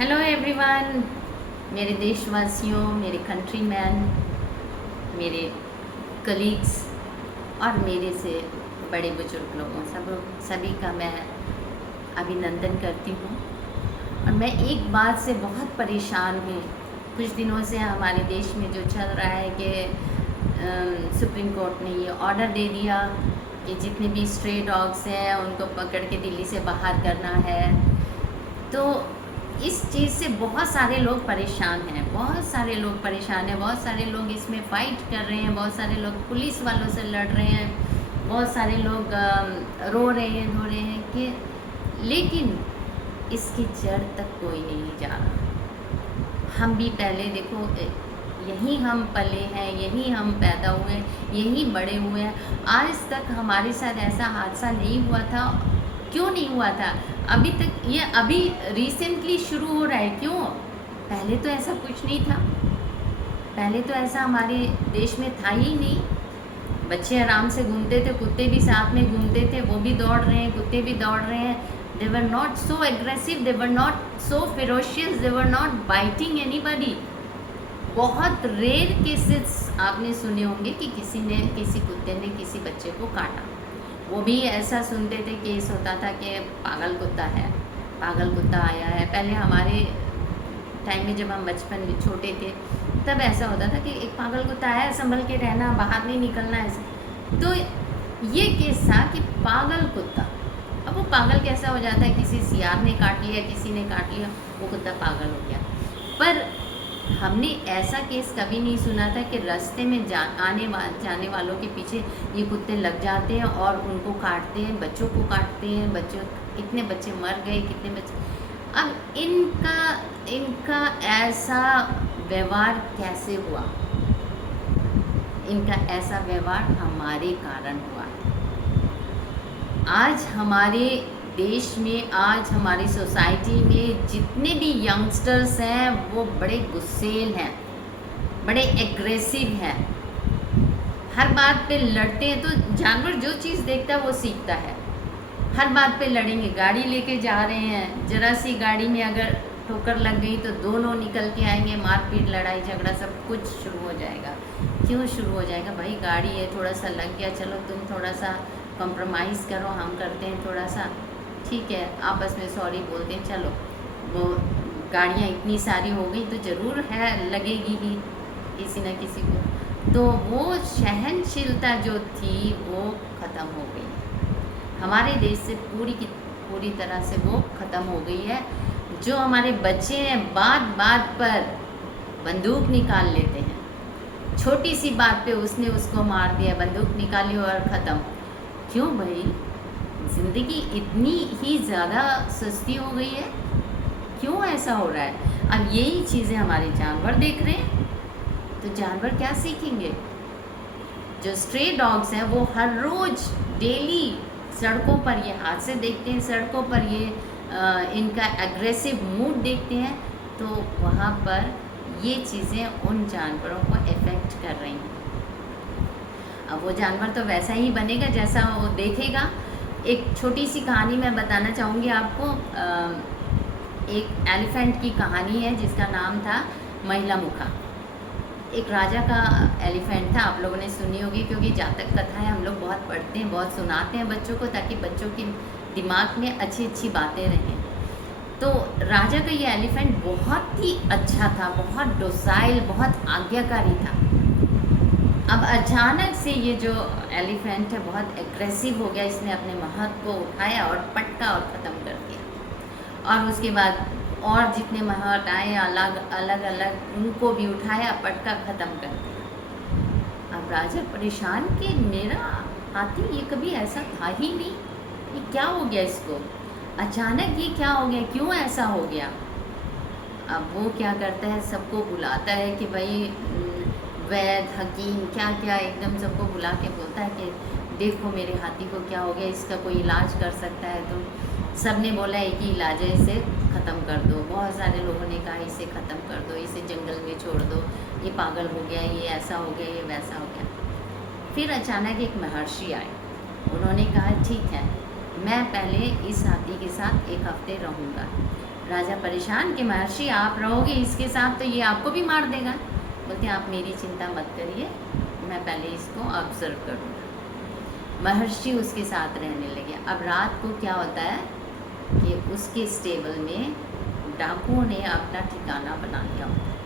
Hello everyone, मेरे देशवासियों, मेरे कंट्रीमैन, मेरे कलीग्स और मेरे से बड़े बुजुर्ग लोगों सभी का मैं अभिनंदन करती हूँ। और मैं एक बात से बहुत परेशान हूँ। कुछ दिनों से हमारे देश में जो चल रहा है कि सुप्रीम कोर्ट ने ये ऑर्डर दे दिया कि जितने भी स्ट्रे डॉग्स हैं उनको पकड़ के दिल्ली से बाहर करना है। तो इस चीज़ से बहुत सारे लोग परेशान हैं, बहुत सारे लोग इसमें फ़ाइट कर रहे हैं, बहुत सारे लोग पुलिस वालों से लड़ रहे हैं, बहुत सारे लोग रो रहे हैं, धो रहे हैं कि लेकिन इसकी जड़ तक कोई नहीं जा रहा। हम भी पहले देखो, यहीं हम पले हैं, यहीं हम पैदा हुए, यहीं बड़े हुए हैं। आज तक हमारे साथ ऐसा हादसा नहीं हुआ था। क्यों नहीं हुआ था अभी तक? ये अभी रिसेंटली शुरू हो रहा है। क्यों? पहले तो ऐसा कुछ नहीं था। पहले तो ऐसा हमारे देश में था ही नहीं। बच्चे आराम से घूमते थे, कुत्ते भी साथ में घूमते थे, वो भी दौड़ रहे हैं, कुत्ते भी दौड़ रहे हैं। They were not so aggressive, they were not so ferocious, they were not biting anybody. बहुत रेयर केसेस आपने सुने होंगे कि किसी कुत्ते ने किसी बच्चे को काटा। वो भी ऐसा सुनते थे, केस होता था कि पागल कुत्ता है, पागल कुत्ता आया है। पहले हमारे टाइम में जब हम बचपन में छोटे थे तब ऐसा होता था कि एक पागल कुत्ता आया, संभल के रहना, बाहर नहीं निकलना, ऐसे। तो ये केस था कि पागल कुत्ता। अब वो पागल कैसा हो जाता है? किसी सियार ने काट लिया, किसी ने काट लिया, वो कुत्ता पागल हो गया। पर हमने ऐसा केस कभी नहीं सुना था कि रास्ते में जाने वालों के पीछे ये कुत्ते लग जाते हैं और उनको काटते हैं, बच्चों को काटते हैं। कितने बच्चे मर गए, कितने बच्चे। अब इनका ऐसा व्यवहार कैसे हुआ? इनका ऐसा व्यवहार हमारे कारण हुआ है। आज हमारे देश में, आज हमारी सोसाइटी में जितने भी यंगस्टर्स हैं वो बड़े गुस्सेल हैं, बड़े एग्रेसिव हैं, हर बात पे लड़ते हैं। तो जानवर जो चीज़ देखता है वो सीखता है। हर बात पे लड़ेंगे। गाड़ी लेके जा रहे हैं, जरा सी गाड़ी में अगर ठोकर लग गई तो दोनों निकल के आएंगे, मारपीट, लड़ाई झगड़ा सब कुछ शुरू हो जाएगा। क्यों शुरू हो जाएगा? भाई गाड़ी है, थोड़ा सा लग गया, चलो तुम थोड़ा सा कॉम्प्रोमाइज़ करो, हम करते हैं थोड़ा सा, ठीक है, आपस में सॉरी बोलते हैं, चलो। वो गाड़ियाँ इतनी सारी हो गई तो ज़रूर है, लगेगी ही किसी न किसी को। तो वो सहनशीलता जो थी वो ख़त्म हो गई हमारे देश से, पूरी की पूरी तरह से वो ख़त्म हो गई है। जो हमारे बच्चे हैं बात बात पर बंदूक निकाल लेते हैं, छोटी सी बात पे उसने उसको मार दिया, बंदूक निकाली और ख़त्म। क्यों भाई? ज़िंदगी इतनी ही ज़्यादा सस्ती हो गई है, क्यों ऐसा हो रहा है? अब यही चीज़ें हमारे जानवर देख रहे हैं तो जानवर क्या सीखेंगे? जो स्ट्रे डॉग्स हैं वो हर रोज़ डेली सड़कों पर ये हादसे देखते हैं, सड़कों पर ये इनका एग्रेसिव मूड देखते हैं, तो वहाँ पर ये चीज़ें उन जानवरों को इफ़ेक्ट कर रही हैं। अब वो जानवर तो वैसा ही बनेगा जैसा वो देखेगा। एक छोटी सी कहानी मैं बताना चाहूँगी आपको। एक एलिफेंट की कहानी है जिसका नाम था महिला मुखा। एक राजा का एलिफेंट था, आप लोगों ने सुनी होगी क्योंकि जातक कथाएं हम लोग बहुत पढ़ते हैं, बहुत सुनाते हैं बच्चों को, ताकि बच्चों के दिमाग में अच्छी अच्छी बातें रहें। तो राजा का ये एलिफेंट बहुत ही अच्छा था, बहुत डोसाइल, बहुत आज्ञाकारी था। अब अचानक से ये जो एलिफेंट है बहुत एग्रेसिव हो गया। इसने अपने महत्व को उठाया और पटका और ख़त्म कर दिया। और उसके बाद और जितने महट आए अलग अलग उनको भी उठाया, पटका, ख़त्म कर दिया। अब राजा परेशान कि मेरा हाथी ये कभी ऐसा था ही नहीं, ये क्या हो गया इसको? अचानक ये क्या हो गया? क्यों ऐसा हो गया? अब वो क्या करता है, सबको बुलाता है कि भाई वैद, हकीम, क्या क्या, एकदम सबको बुला के बोलता है कि देखो मेरे हाथी को क्या हो गया, इसका कोई इलाज कर सकता है? तो सब ने बोला एक ही इलाज है, इसे ख़त्म कर दो। बहुत सारे लोगों ने कहा इसे ख़त्म कर दो, इसे जंगल में छोड़ दो, ये पागल हो गया, ये ऐसा हो गया, ये वैसा हो गया। फिर अचानक एक महर्षि आए, उन्होंने कहा ठीक है, मैं पहले इस हाथी के साथ एक हफ्ते रहूँगा। राजा परेशान कि महर्षि आप रहोगे इसके साथ तो ये आपको भी मार देगा। बोलते आप मेरी चिंता मत करिए, मैं पहले इसको ऑब्जर्व करूँगा। महर्षि उसके साथ रहने लगे। अब रात को क्या होता है कि उसके स्टेबल में डाकुओं ने अपना ठिकाना बना लिया होता है।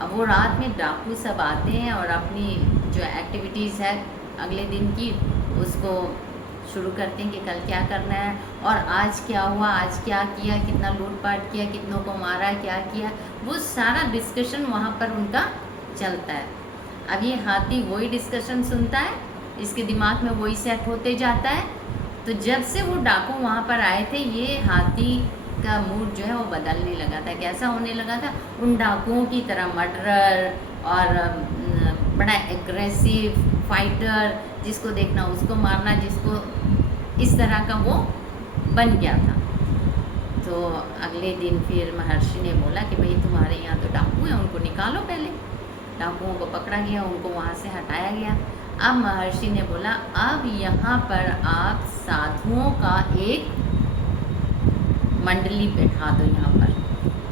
अब वो रात में डाकू सब आते हैं और अपनी जो एक्टिविटीज़ है अगले दिन की उसको शुरू करते हैं कि कल क्या करना है और आज क्या हुआ, आज क्या किया, कितना लूटपाट किया, कितनों को मारा, क्या किया, वो सारा डिस्कशन वहाँ पर उनका चलता है। अब ये हाथी वही डिस्कशन सुनता है, इसके दिमाग में वही सेट होते जाता है। तो जब से वो डाकू वहाँ पर आए थे, ये हाथी का मूड जो है वो बदलने लगा था। कैसा होने लगा था, उन डाकुओं की तरह मर्डरर और बड़ा एग्रेसिव फाइटर, जिसको देखना उसको मारना, जिसको इस तरह का वो बन गया था। तो अगले दिन फिर महर्षि ने बोला कि भाई तुम्हारे यहाँ तो डाकू हैं, उनको निकालो। पहले डाकुओं को पकड़ा गया, उनको वहाँ से हटाया गया। अब महर्षि ने बोला अब यहाँ पर आप साधुओं का एक मंडली बैठा दो यहाँ पर।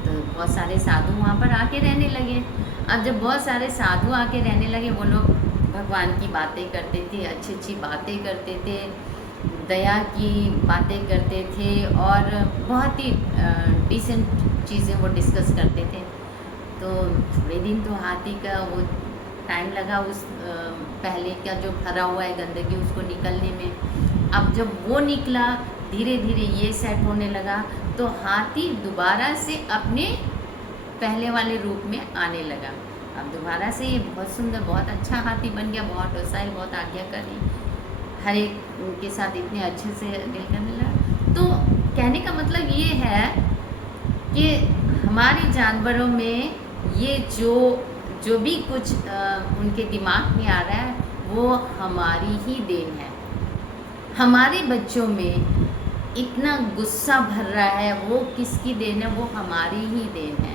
तो बहुत सारे साधु वहाँ पर आके रहने लगे। अब जब बहुत सारे साधु आके रहने लगे, वो लोग भगवान की बातें करते थे, अच्छी अच्छी बातें करते थे, दया की बातें करते थे और बहुत ही डिसेंट चीज़ें वो डिस्कस करते थे। तो थोड़े दिन तो हाथी का वो टाइम लगा, उस पहले का जो भरा हुआ है गंदगी उसको निकलने में। अब जब वो निकला, धीरे धीरे ये सेट होने लगा, तो हाथी दोबारा से अपने पहले वाले रूप में आने लगा। अब दोबारा से ये बहुत सुंदर, बहुत अच्छा हाथी बन गया, बहुत डोसाइल, बहुत आज्ञाकारी, हर एक के साथ इतने अच्छे से डील करने लगा। तो कहने का मतलब ये है कि हमारे जानवरों में ये जो भी कुछ उनके दिमाग में आ रहा है वो हमारी ही देन है। हमारे बच्चों में इतना गुस्सा भर रहा है, वो किसकी देन है? वो हमारी ही देन है।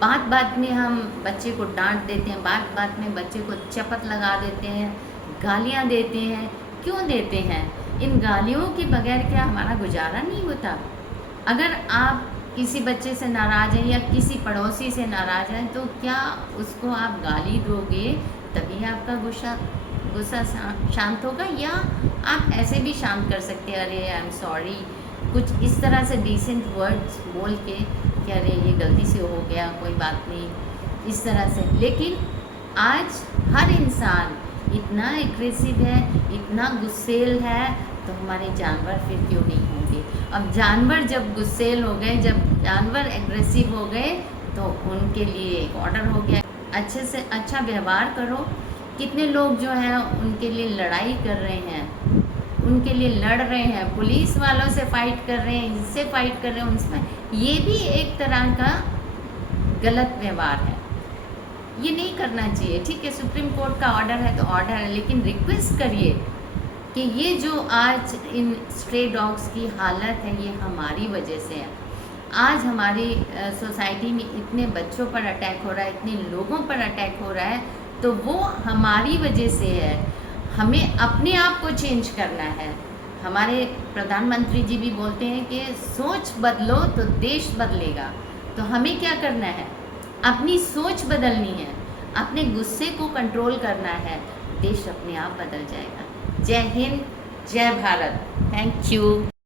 बात बात में हम बच्चे को डांट देते हैं, बात बात में बच्चे को चपत लगा देते हैं, गालियाँ देते हैं। क्यों देते हैं? इन गालियों के बगैर क्या हमारा गुजारा नहीं होता? अगर आप किसी बच्चे से नाराज़ हैं या किसी पड़ोसी से नाराज़ हैं, तो क्या उसको आप गाली दोगे तभी आपका गुस्सा शांत होगा? या आप ऐसे भी शांत कर सकते हैं, अरे आई एम सॉरी, कुछ इस तरह से डिसेंट वर्ड्स बोल के कि अरे ये गलती से हो गया, कोई बात नहीं, इस तरह से। लेकिन आज हर इंसान इतना एग्रेसिव है, इतना गुस्सेल है, तो हमारे जानवर फिर क्यों नहीं होंगे? अब जानवर जब गुस्सेल हो गए, जब जानवर एग्रेसिव हो गए, तो उनके लिए एक ऑर्डर हो गया, अच्छे से अच्छा व्यवहार करो। कितने लोग जो हैं उनके लिए लड़ाई कर रहे हैं, उनके लिए लड़ रहे हैं, पुलिस वालों से फाइट कर रहे हैं, इससे फाइट कर रहे हैं, उनसे। ये भी एक तरह का गलत व्यवहार है, ये नहीं करना चाहिए। ठीक है, सुप्रीम कोर्ट का ऑर्डर है तो ऑर्डर है, लेकिन रिक्वेस्ट करिए कि ये जो आज इन स्ट्रे डॉग्स की हालत है ये हमारी वजह से है। आज हमारी सोसाइटी में इतने बच्चों पर अटैक हो रहा है, इतने लोगों पर अटैक हो रहा है, तो वो हमारी वजह से है। हमें अपने आप को चेंज करना है। हमारे प्रधानमंत्री जी भी बोलते हैं कि सोच बदलो तो देश बदलेगा। तो हमें क्या करना है? अपनी सोच बदलनी है, अपने गुस्से को कंट्रोल करना है, देश अपने आप बदल जाएगा। जय हिंद, जय भारत। Thank you.